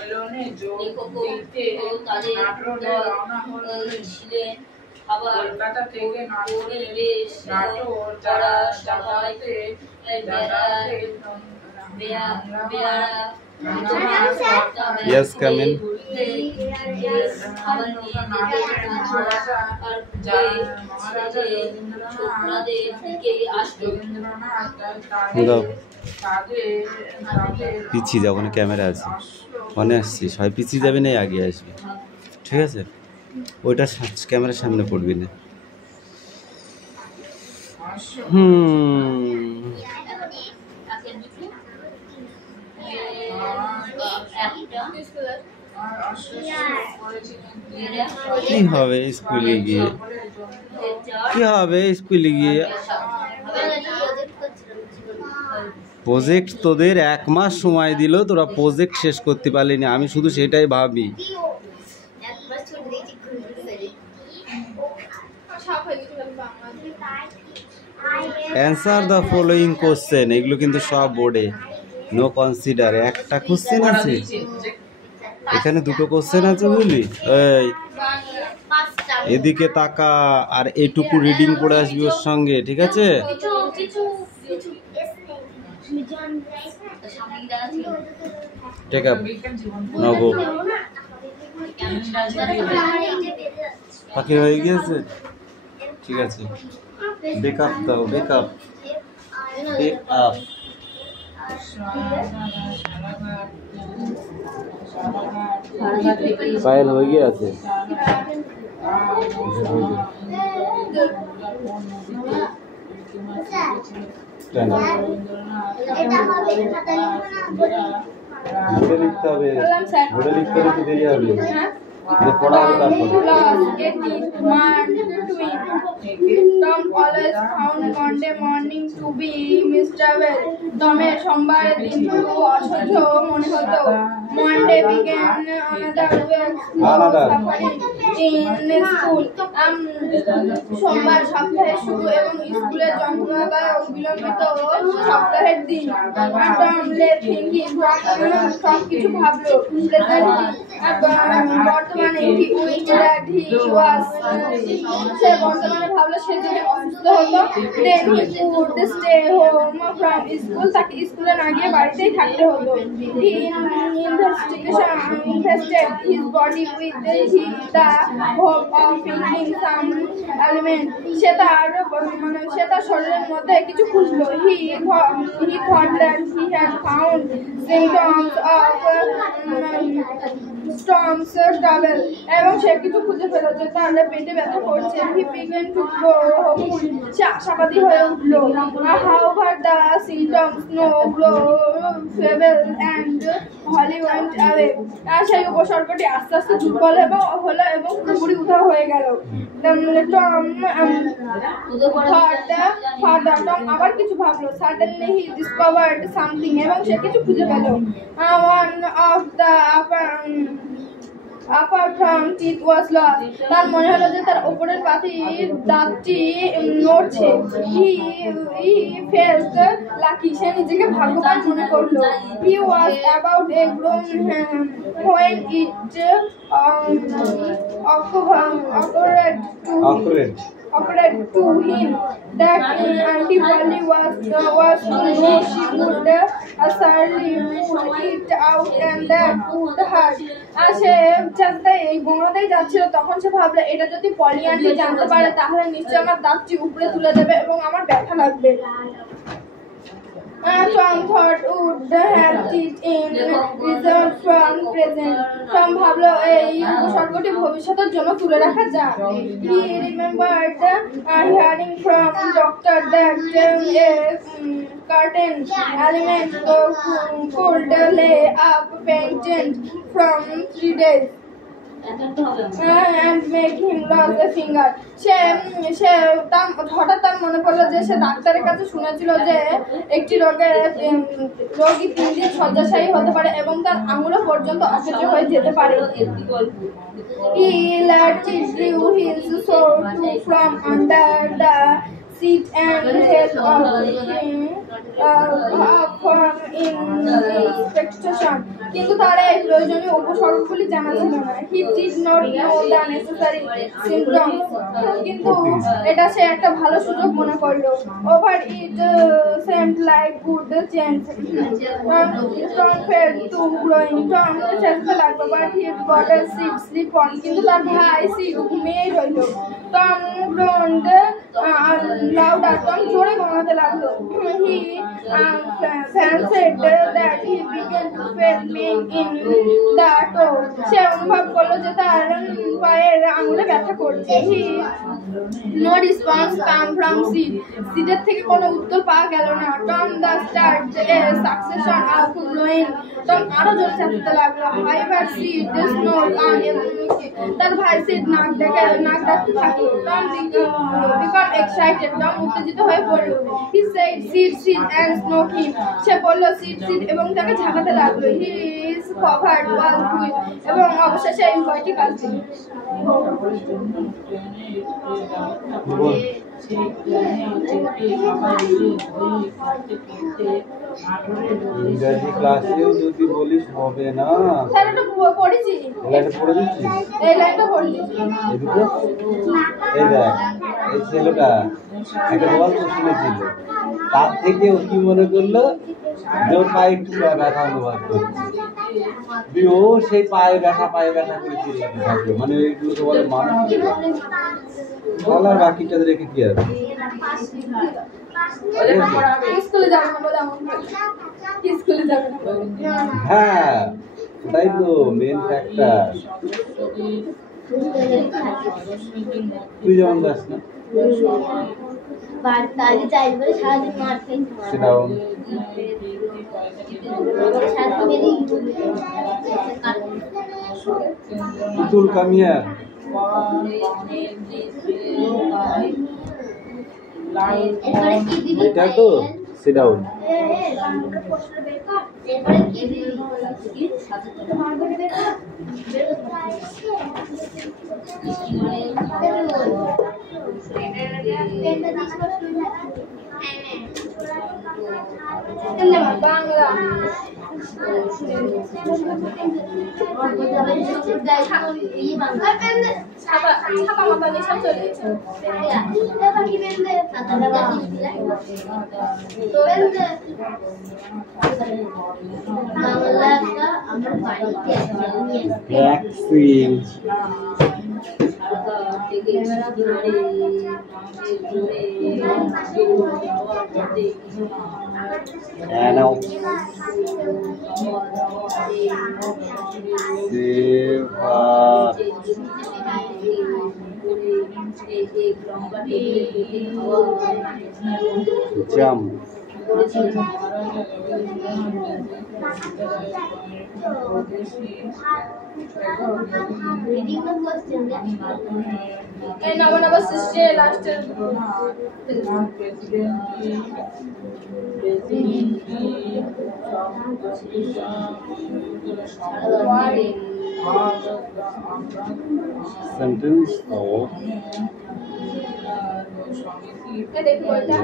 সম্মেলনে যোগ দিতে নাটোরে রওনা হয়েছিলেন। কলকাতা থেকে নাটোর যাতায়াতে Yes, come in. পিছিয়ে যাবো না, ক্যামেরা আছে, মনে আসছি সবাই পিছিয়ে যাবে না, আগে আসবে, ঠিক আছে? ওইটা ক্যামেরার সামনে পড়বি না। কি হবে স্কুলে গিয়ে, কি হবে স্কুলে গিয়ে? প্রজেক্ট তোদের 1 মাস সময় দিল, তোরা প্রজেক্ট শেষ করতে পারলি না। আমি শুধু সেটাই ভাবি। অ্যান্সার দ্য ফলোইং কোশ্চেন, এগুলো কিন্তু সব বোর্ডে, নো কনসিডার। একটা কোশ্চেন আছে এখানে, 2টো কোশ্চেন আছে বুঝলি? এই এদিকে তাকা, আর এটুকু রিডিং পড়ে আসবি ওর সঙ্গে, ঠিক আছে? টেক আপ নব ফাঁকি হয়ে গিয়েছে, ঠিক আছে? বেকআপ দাও, বেকআপ, বেকআপ। ফাইল হয়ে গিয়েছে। লিখতে হবে, ঘরে লিখতে হলে দেরি হবে, পড়া হবে তারপরে। Tom always found Monday morning to be miserable. Tomer সোমবারের দিন শুরু অসহ্য মনে হতো। Monday began another week suffering in school. সোমবার সপ্তাহের শুরু এবং স্কুলের যন্ত্রণাদায়ক বিলম্বিত সপ্তাহের দিন। Tom lay thinking, সব কিছু ভাবলো। বর্তমানে he wished that he was সে বর্তমানে ভাবলো সে যদি অসুস্থ হতো, then he would stay home from school, তাকে স্কুলে না গিয়ে বাড়িতেই থাকতে হতো। He invested his body with the hope of finding some element. সে তার শরীরের মধ্যে কিছু খুঁজলো। He thought that he had found symptoms of Storm's trouble, এবং সে কিছু খুঁজে পেল যে তার পেটে ব্যথা করছে। He began to grow hopeful, সে আশাবাদী হয়ে উঠল। However, the symptoms grow feeble and wholly went away. সেই উপসর্গটি আস্তে আস্তে দুর্বল হলো এবং পুরোপুরি উধাও হয়ে গেল। টম আবার কিছু ভাবলো। Suddenly he discovered something, এবং সে কিছু খুঁজে পেল। One of the upper front teeth was lost. তার মনে হলো যে তার উপরের পাতির দাঁতটি নড়ছে। He felt lucky, সে নিজেকে ভাগ্যবান মনে করলো। He was about a grown when it occurred to him that Auntie Polly was to know she would surely put it out and that would hurt. সে এই গোড়াতেই যাচ্ছিল, তখন সে ভাবলো এটা যদি পলি আন্টি জানতে পারে তাহলে নিশ্চয়ই আমার দাঁতটি উপরে তুলে দেবে এবং আমার ব্যথা লাগবে। Tom thought would have it in reserve from present. Tom ভাবলো এই উপসর্গটি ভবিষ্যতের জন্য তুলে রাখা যাক। He remembered hearing from doctor that a certain element could lay up patent from 3 days and make him lose a finger. হঠাৎ তার মনে পড়লো যে সে ডাক্তারের কাছে শুনেছিল যে একটি রোগী 3 দিন শয্যাশায়ী হতে পারে এবং তার আঙুলও পর্যন্ত অকেজো হয়ে যেতে পারে। He drew his sword from under the seat and held কিন্তু তার এই প্রয়োজনীয় উপসর্গগুলি জানা ছিল না। He did not know the necessary symptoms. কিন্তু এটা সে একটা ভালো সুযোগ মনে করলো। Over it seemed like good chance. Tom felt to growing. Tom চেষ্টা লাগলো, but he got a sleep on. কিন্তু তার ভাই সিড ঘুমিয়ে রইল। Tom groaned louder. Tom জোরে ঘুমাতে লাগলো। He fancied that he began to feel pain in the toe. সে অনুভব করলো যে তার পায়ের আঙুলে ব্যথা করছে। No response came from Sid. সিডের থেকে কোনো উত্তর পাওয়া গেল না। Tom the start a succession of blowing. Tom আরো জোরে চালাতে লাগলো। However, Sid snored on তার ভাই সিড নাক ডাকতে থাকলো। Tom became excited. Tom উত্তেজিত হয়ে পড়ল। He said Sid and snored him. সে বলল Sid এবং তাকে ঝাঁকাতে লাগলো। His covered was quick এবং অবশেষে এই ভয়টি কাজ দিল। ইংরাজি ক্লাসেও যদি বলিস হবে না। স্যার এটা পড়েছি। লাইনটা পড়ে দিচ্ছি। এই লাইনটা পড়ে দিচ্ছি। এদিকে এই দেখ, এই ছেলেটা একটা গল্প শুনেছিল, তার থেকে ও কি মনে করলো যে ওর পায়ে একটু ব্যথা অনুভব করছে, ও সেই পায়ে ব্যথা করে চিল্লাতে থাকলো। মানে এইগুলোকে বলে মানুষ। বলার বাকিটা রেখে কি আছে? স্কুলে যাবে না বলে স্কুলে যাবে না। হ্যাঁ, তাই তো মেন ফ্যাক্টর। তুই যেমন যাস না সেটাও পুতুল কামিয়া এটা তো সেটাও বাংলা ছাপা মাথা নিয়ে সব চলে গেছে। jump এই নব সৃষ্টি লাস্টের sentence of দেখো এটা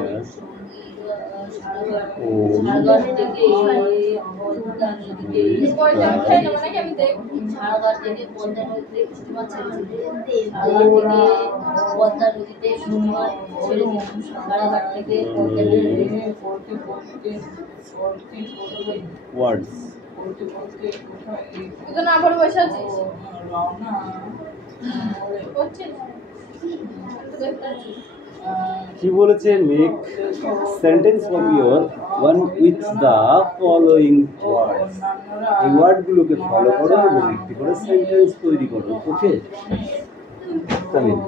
words না পড়ে বসে আছিস কি বলেছে make sentence from your one with the following ওয়ার্ডস। এই ওয়ার্ডগুলোকে ফলো করো এবং একটি করে সেন্টেন্স তৈরি করো। ওকে, কামিং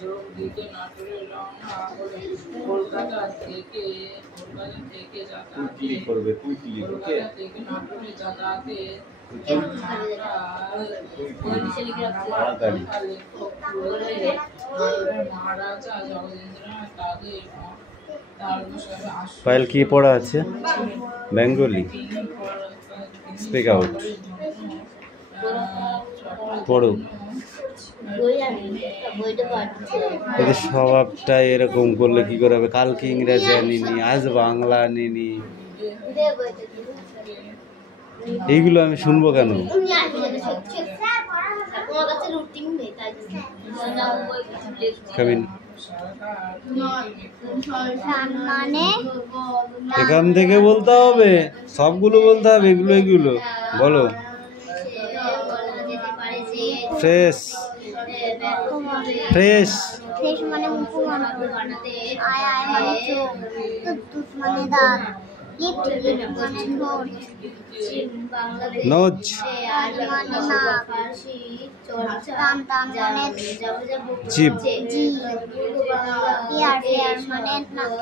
যোগ দিতে নাটোরে রওনা হলে কলকাতা থেকে নাটোরে যাতায়াতে মহারাজা জগদীন্দ্রনাথ তাদের ফাইল কি পড়া আছে? বেঙ্গলি স্পিক আউট পড়ো। এদের স্বভাবটা এরকম করলে কি করে হবে? কালকে ইংরেজি আনিনি, আজ বাংলা আনিনি, এইগুলো আমি শুনবো কেন? কামিন, এখান থেকে বলতে হবে, সবগুলো বলতে হবে, এগুলো এগুলো বলো। ফ্রেশ, ফ্রেশ ফ্রেশ মানে মুখমণ্ডল, আয় আয় মানে চোখ, তুত মানে দাঁত, লিপ মানে ঠোঁট, নোজ, মানে নাক, টান টান মানে জিভ, জিভ, ইয়ার মানে নাক,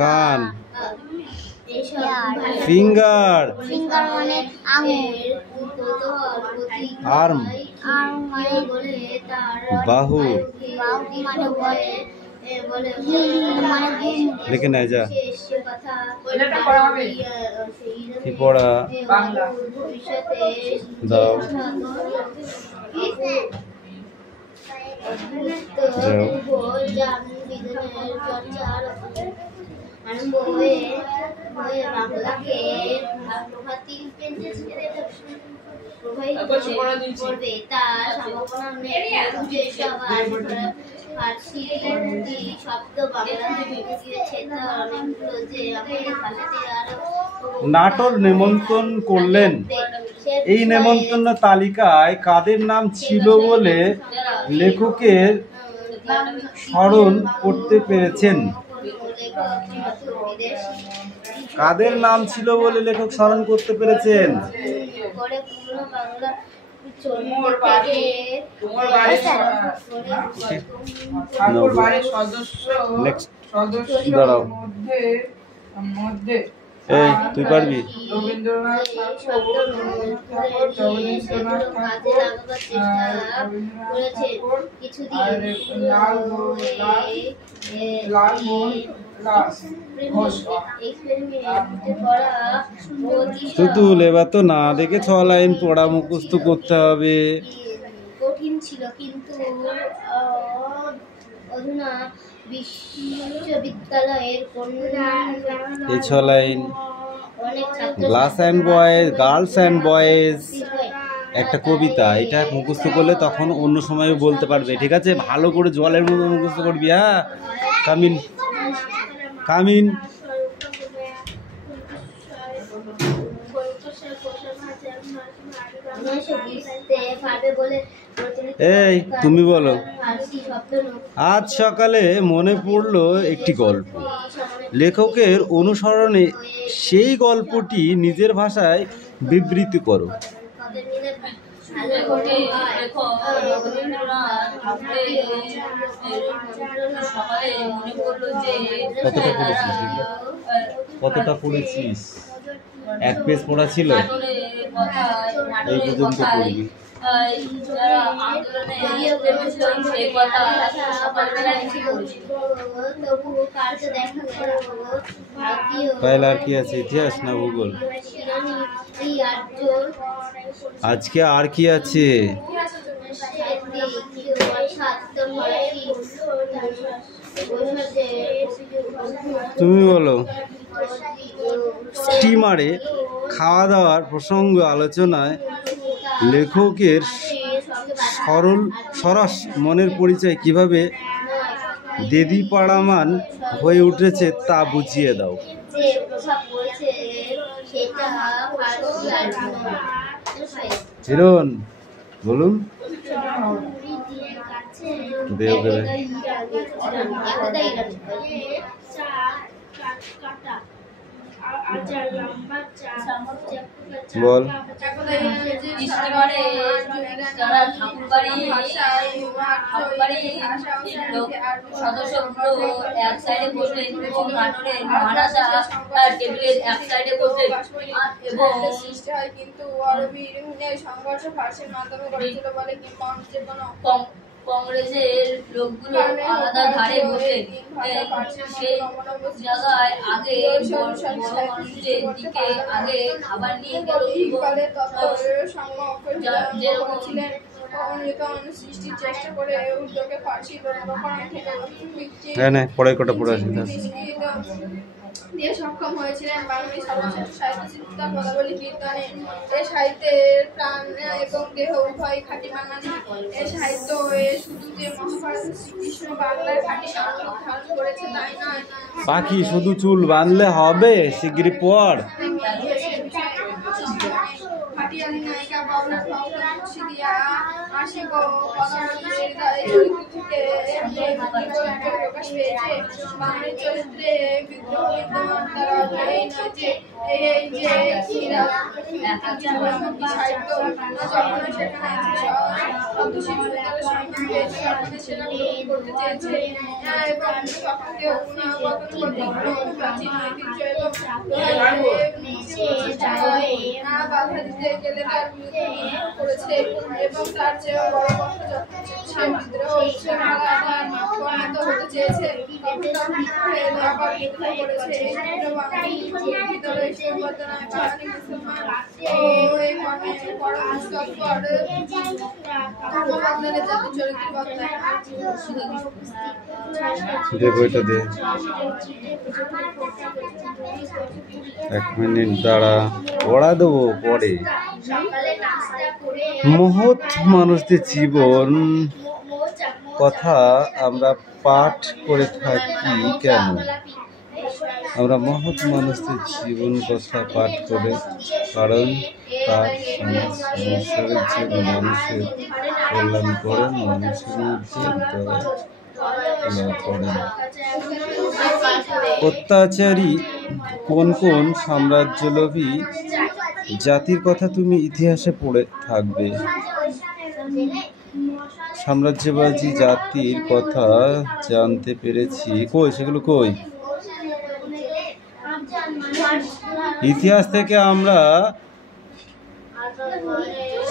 কান, ইয়ার, ফিঙ্গার, ফিঙ্গার মানে আঙুল, আর্ম, আর্ম মানে বাহু, বাহু মানে বলে, হিল মানে গুম, লিখে নেয় যা। ওইটা পড়া হবে কি পড়া? বাংলা দাও, নাটোর নেমন্তন্ন করলেন। এই নেমন্তন্ন তালিকায় কাদের নাম ছিল বলে লেখকের স্মরণ করতে পেরেছেন? কাদের নাম ছিল বলে লেখক স্মরণ করতে পেরেছেন? ঠাকুর বাড়ির Next. সদস্য দাঁড়াও। মধ্যে এই তুই পারবি? রবীন্দ্রনাথ ঠাকুর, জগদীশনাথ ঠাকুর, লালমোহন দাস ঘোষ। তুতুল, এবার তো না দেখে 6 লাইন পড়া মুখস্থ করতে হবে। কঠিন ছিল, কিন্তু অধুনা বিশ্ববিদ্যালয়ের এই 6 লাইন, অনেক ছাত্র glass and boys, girls and boys, একটা কবিতা। এটা মুখস্থ করলে তখন অন্য সময় বলতে পারবে, ঠিক আছে? ভালো করে জলের মতো মুখস্থ করবি। হ্যাঁ, কামিন, কামিন। এই তুমি বলো। আজ সকালে মনে পড়লো একটি গল্প। লেখকের অনুসরণে সেই গল্পটি নিজের ভাষায় বিবৃতি করো। কতটা পড়েছিস? কতটা পড়েছিস? 1 পেজ পড়া ছিল, এই পর্যন্ত পড়বি। তাহলে আর কি আছে, ইতিহাস না ভূগোল? আজকে আর কি আছে? তুমি বলো। স্টিমারে খাওয়া দাওয়ার প্রসঙ্গ আলোচনায় লেখকের সরস মনের পরিচয় কিভাবে দেদীপাড়ামান হয়ে উঠেছে তা বুঝিয়ে দাও। হিরণ বলুন। দেও দেবে বল। সদস্যগুলো এক সাইডে বসলেন এবং নাটোরের মহারাজা টেবিলের এক সাইডে বসলেন এবং সৃষ্টি হয়, কিন্তু আরবীর সংঘর্ষ ফার্সির মাধ্যমে ঘটেছিল বলে কিংবা যে কোনো কংগ্রেসের লোকগুলো আলাদা ধারে বসে সেই জায়গায় আগে বড় মানুষদের দিকে আগে খাবার নিয়ে গেল এবং যেরকম নূতন সৃষ্টির চেষ্টা করে উর্দুকে ফার্সি রূপান্তর থেকে পড়ে কটা পড়ে আসি দিয়ে সক্ষম হয়েছিলেন। বাঙালি সর্বশ্রেষ্ঠ সাহিত্য চিন্তা পদাবলী কীর্তনে এ সাহিত্যের প্রাণ এবং দেহ উভয় খাঁটি বাঙালি। এ সাহিত্য শুধু যে মহাভারত শ্রীকৃষ্ণ বাংলার খাঁটি সংস্কৃতি ধারণ করেছে তাই নয়, পাখি শুধু চুল বাঁধলে হবে, শিগগিরি পড়। ভাটিয়ালি নায়িকা বাবলার ভক্ত মুর্শিদিয়া আশিক ও পদাবলীর চরিত্র থেকে প্রকাশ পেয়েছে। বাঙালি চরিত্রে বিদ্রোহ বিদ্যমান, তারা এই নয় যে এই যে সাহিত্য যখন সেখানে শব্দ শিল্পের সম্মান পেয়েছে, সরকারের সেটা গ্রহণ করতে চেয়েছে এবং সকলকে পুনর্বর্তন করতে প্রাচীন ঐতিহ্য এবং বাধা দিতে গেলে তার বিরুদ্ধে করেছে এবং তার চেয়েও বড় কথা যখন বিদ্রোহ পরিণত হতে চেয়েছে আবার বিদ্রোহ করেছে। এই ভিতরে সংবর্ধনায় বাঙালি মুসলমান ও এই বদলালে জাতি চরিত্র বদলায়। বইটা দে, 1 মিনিট দাঁড়া, পড়া দেবো পরে। মহৎ মানুষদের জীবন কথা আমরা পাঠ করে থাকি কেন? আমরা মহৎ মানুষদের জীবন কথা পাঠ করে, কারণ তার সমাজ সংসারের জন্য মানুষের কল্যাণ করেন, মানুষের মধ্যে দয়া করেন। অত্যাচারী কোন কোন সাম্রাজ্যলোভী জাতির কথা তুমি ইতিহাসে পড়ে থাকবে। সাম্রাজ্যবাদী জাতির কথা জানতে পেরেছি। কই সেগুলো কই? ইতিহাস থেকে আমরা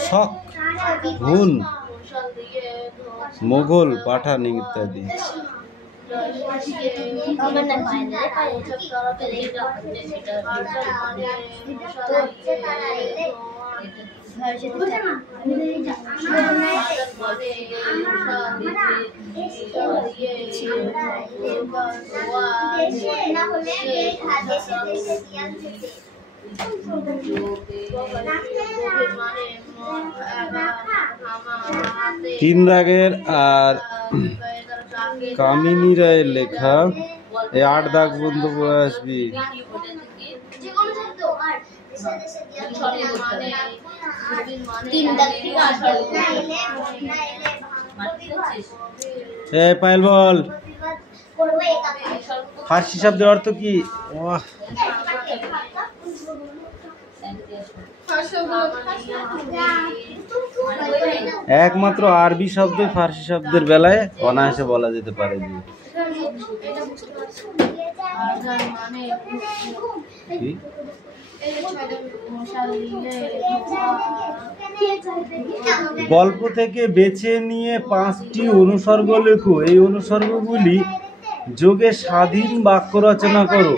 শক, হুন, মোগল, পাঠান ইত্যাদি। তিন রাগের আর কামিনী রায়ের লেখা এই 8 দাগ বন্ধু পড়ে আসবি। পায়েল বল, ফার্সি শব্দের অর্থ কি? একমাত্র আরবি শব্দ ফার্সি শব্দের বেলায় অনায়াসে বলা যেতে পারে যে গল্প থেকে বেছে নিয়ে 5টি অনুসর্গ লেখো। এই অনুসর্গগুলি যোগে স্বাধীন বাক্য রচনা করো।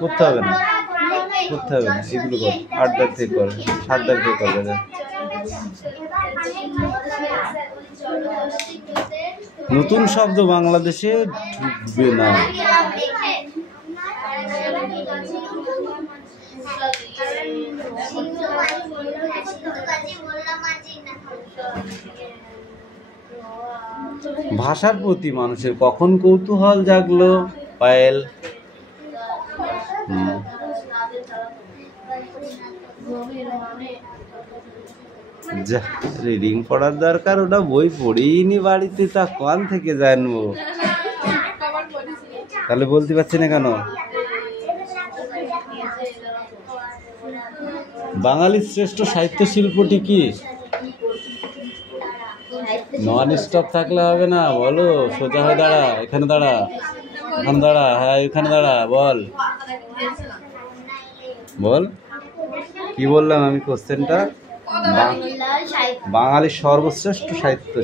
করতে হবে না, করতে হবে না, এগুলো কর। 8 দাগ থেকে করবে, 7 দাগ থেকে করবে। নতুন শব্দ বাংলাদেশে ঢুকবে না। ভাষার প্রতি মানুষের কখন কৌতূহল জাগলো? পায়েল, রিডিং পড়ার দরকার, ওটা বই পড়িনি বাড়িতে, তা কোন থেকে জানবো? তাহলে বলতে পারছি না কেন? বাঙালির শ্রেষ্ঠ সাহিত্য শিল্পটি কি? নন স্টপ থাকলে হবে না, বলো। সোজা হয়ে দাঁড়া, এখানে দাঁড়া, এখানে দাঁড়া, হ্যাঁ এখানে দাঁড়া, বল বল। কি বললাম আমি কোশ্চেনটা? বাঙালির সর্বশ্রেষ্ঠ সাহিত্য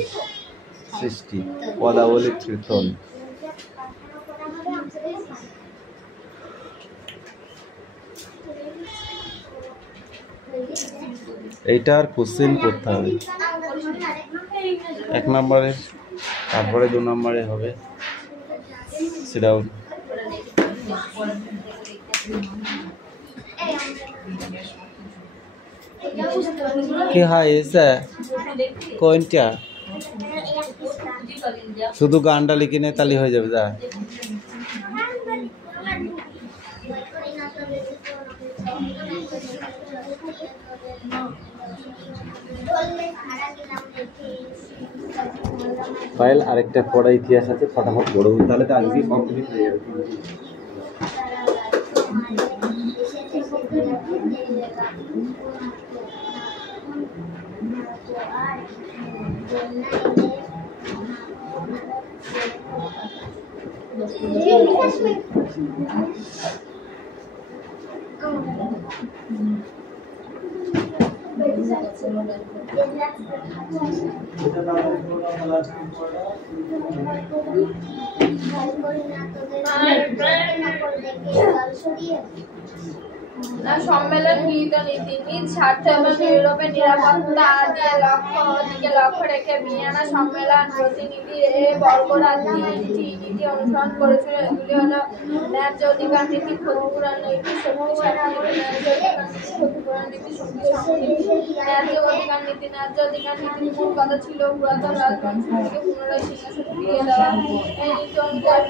সৃষ্টি পদাবলী কীর্তন। এইটার কোশ্চেন করতে হবে 1 নম্বরে, তারপরে 2 নম্বরে হবে। সেটাও কি হয় এসে কোনটা শুধু গানটা লিখে নে তালি হয়ে যাবে যা। ফাইল আরেকটা পড়া ইতিহাস আছে, ফটাফট পড়ো তাহলে তো আজকে কমপ্লিট হয়ে যাবে। সম্মেলন গৃহীত নীতি নিজ স্বার্থ এবং ইউরোপের নিরাপত্তা দিকে লক্ষ্য রেখে ভিয়েনা সম্মেলন প্রতিনিধি বর্গরাজ্যটি নীতি অনুসরণ করেছিল। এগুলি হলো ন্যায্য অধিকার নীতি, ক্ষতিপূরণ নীতি, শক্তিশালী নীতি, ন্যায্য অধিকার নীতি, ক্ষতিপূরণ নীতি, শক্তিশালী নীতি। ন্যায্য অধিকার নীতি, ন্যায্য অধিকার নীতির মূল কথা ছিল পুরাতন রাজবংশ থেকে পুনরায় সিংহাসন ফিরিয়ে দেওয়া। এই নীতি অনুযায়ী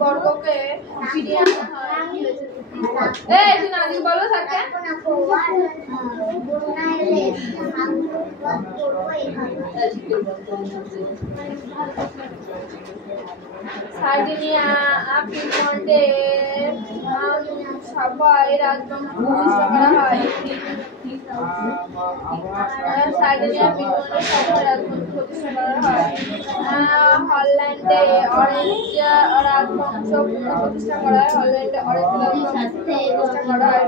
বর্গকে ফিরিয়ে আনা হয়। বলো থাকে সার্ডিনিয়া পিডমন্টে সবাই রাজবংশ প্রতিষ্ঠা করা হয়। সার্ডিনিয়া পিডমন্টে সবাই রাজবংশ প্রতিষ্ঠা করা হয়। হল্যান্ডে অরেঞ্জ রাজবংশ প্রতিষ্ঠা করা হয়। হল্যান্ডে অরেঞ্জ রাজবংশ প্রতিষ্ঠা করা হয়।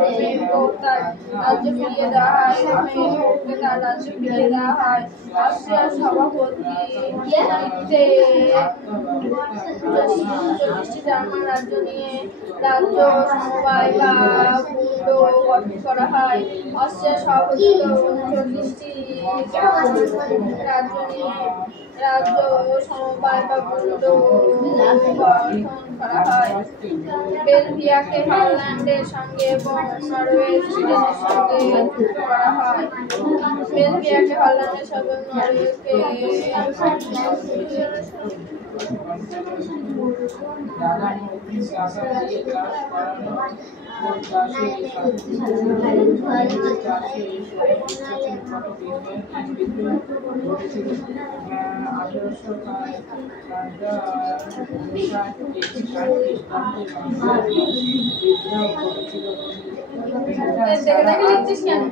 তার রাজ্য ফিরিয়ে দেওয়া হয়। তার রাজ্য ফিরিয়ে দেওয়া হয়। অস্ট্রিয়ার সভাপতিত্বে 40টি জার্মান রাজ্য নিয়ে রাজ্য সমবায় বা বুন্ড গঠন করা হয়। অস্ট্রিয়ার সভাপতিত্বে 40টি রাজ্য নিয়ে রাজ্য সমবায় বা বুন্ড গঠন করা হয়। বেলজিয়াকে হল্যান্ডের সঙ্গে এবং নরওয়ে সুইডেনের সঙ্গে যুক্ত করা হয়। বেলজিয়াকে হল্যান্ডের সঙ্গে নরওয়েকে লিখছিস কেন?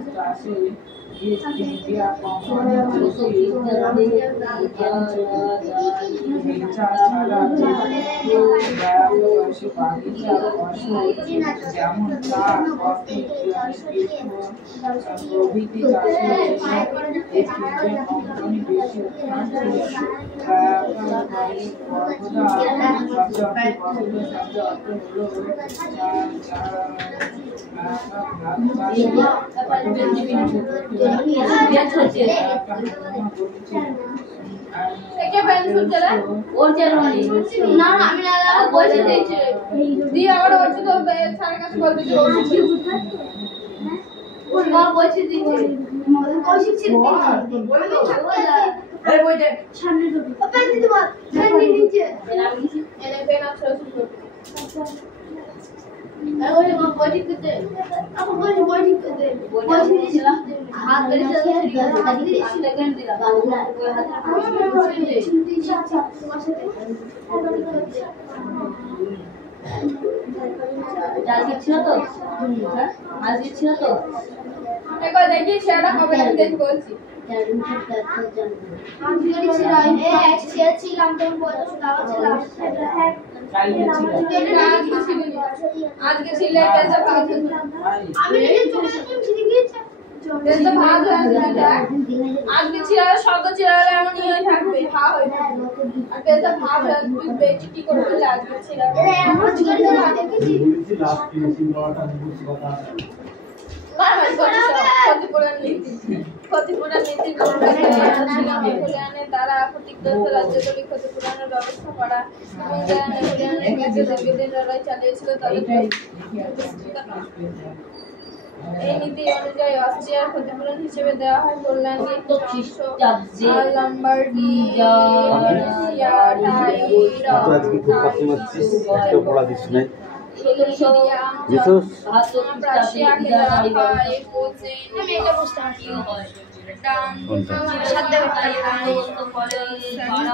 আজকে ছিল তো একবার দেখি ছেলেটা কবে দেখি বলছি আজকে ছিল তেলটা ভাজ হয়ে আসবে দেখ আজকে চিরালে শব্দ চিরালে এমন ইয়ে থাকবে হা হয়ে থাকবে আর তেলটা ভাজ হয়ে তুই বেটি কি করে বলে আজকে চিরালে এমন চিরালে দেখেছি ক্ষতিপূরণ নীতি নেপোলিয়নের দ্বারা ক্ষতিগ্রস্ত রাজ্যগুলি ক্ষতিপূরণের ব্যবস্থা করা এবং যারা নেপোলিয়নের বিরুদ্ধে দীর্ঘদিন লড়াই চালিয়েছিল তাদের এই নীতি অনুযায়ী অস্ট্রিয়ার ক্ষতিপূরণ হিসেবে দেওয়া হয় কল্যাণী লম্বার্ডি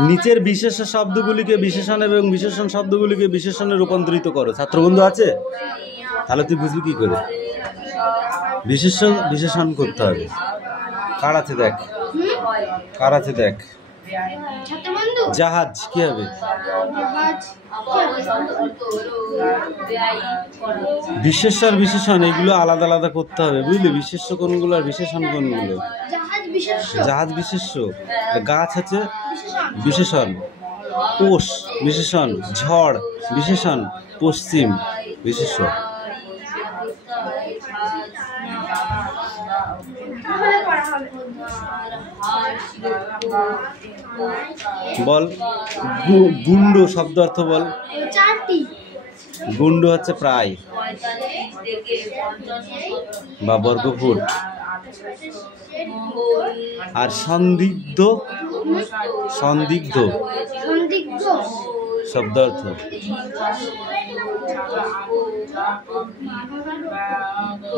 নিচের বিশেষ শব্দগুলিকে বিশেষণ এবং বিশেষণ শব্দগুলিকে বিশেষণে রূপান্তরিত করো। ছাত্রবন্ধু আছে? তাহলে তুই বুঝবি কি করে? বিশেষণ করতে হবে। কার আছে দেখ, কার আছে দেখ। জাহাজ কি হবে? বিশেষণ বিশেষণ এগুলো আলাদা আলাদা করতে হবে, বুঝলি? বিশেষ্য কোনগুলো আর বিশেষণ কোনগুলো? জাহাজ বিশেষ্য, গাছ হচ্ছে বিশেষণ, পোষ বিশেষণ, ঝড় বিশেষণ, পশ্চিম বিশেষ্য। বল গুন্ড শব্দ অর্থ বল। গুন্ড হচ্ছে প্রায় বা বর্গফুট। আর সন্দিগ্ধ, সন্দিগ্ধ শব্দ অর্থ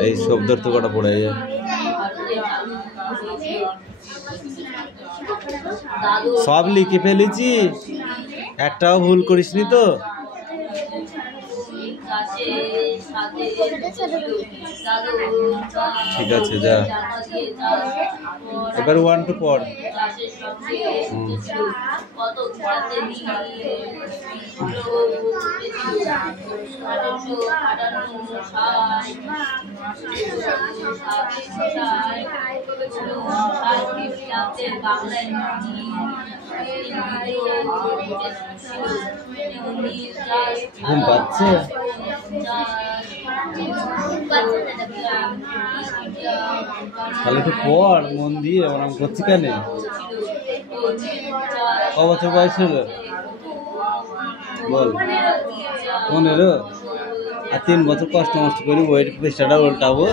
এই শব্দ অর্থ কটা পড়ে যায়। সব লিখে ফেলেছি, একটাও ভুল করিসনি তো? ঠিক আছে যা, এবার 1 to পড়। ঘুম পাচ্ছে? তাহলে একটু পড় মন দিয়ে, ওরকম করছি কেন? ক বছর বয়স হলো বল? 15। আর 3 বছর কষ্ট মষ্ট করি বইয়ের পৃষ্ঠাটা উল্টাবো,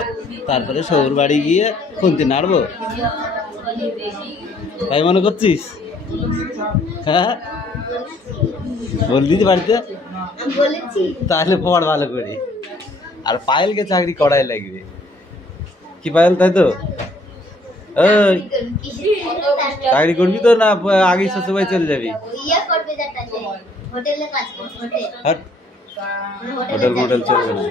তারপরে সৌর বাড়ি গিয়ে খুনতে নাড়বো, তাই মনে করছিস? হ্যাঁ বললি বাড়িতে? তাহলে পড় ভালো করে। আর পায়েলকে চাকরি করাই লাগবে কি পায়েল, তাই তো? চাকরি করবি তো না আগে শ্বশুরবাড়ি চলে যাবি? হোটেল মোটেল চলবে না।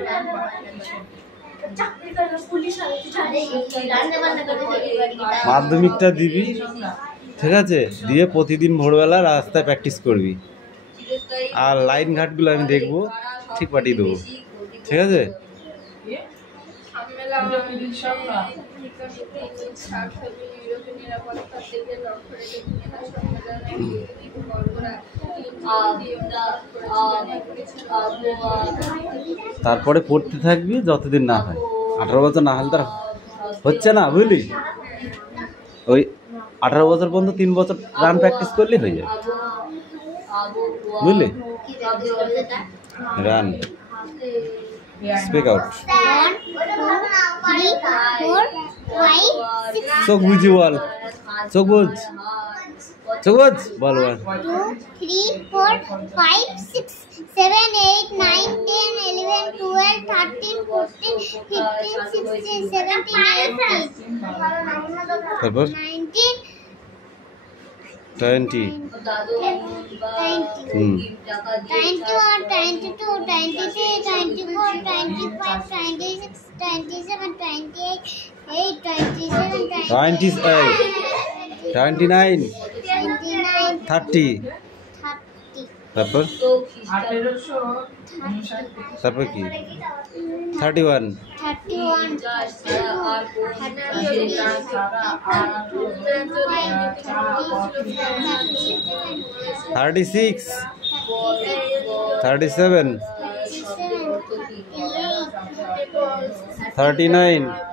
মাধ্যমিকটা দিবি, ঠিক আছে? দিয়ে প্রতিদিন ভোরবেলা রাস্তায় প্র্যাকটিস করবি, আর লাইন ঘাটগুলো আমি দেখবো, ঠিক পাঠিয়ে দেবো, ঠিক আছে? তারপরে পড়তে থাকবি যতদিন না হয়। 18 বছর না হলে তার হচ্ছে না, বুঝলি? ওই 18 বছর পর্যন্ত 3 বছর রান প্র্যাকটিস করলে হয়ে যায়, বুঝলি? Run speak out. চোখ বুঝি বল, চোখ বুঝ, চোখ বুঝ বল। 1 2 3 4 5 6 7 8 9 10 11 12 13 14 15 16 17 18 তারপর 19 20 21 22 23 24 25 26 27 28 27 29 30 তারপর তারপর কি 31 31, 36, 37, 39,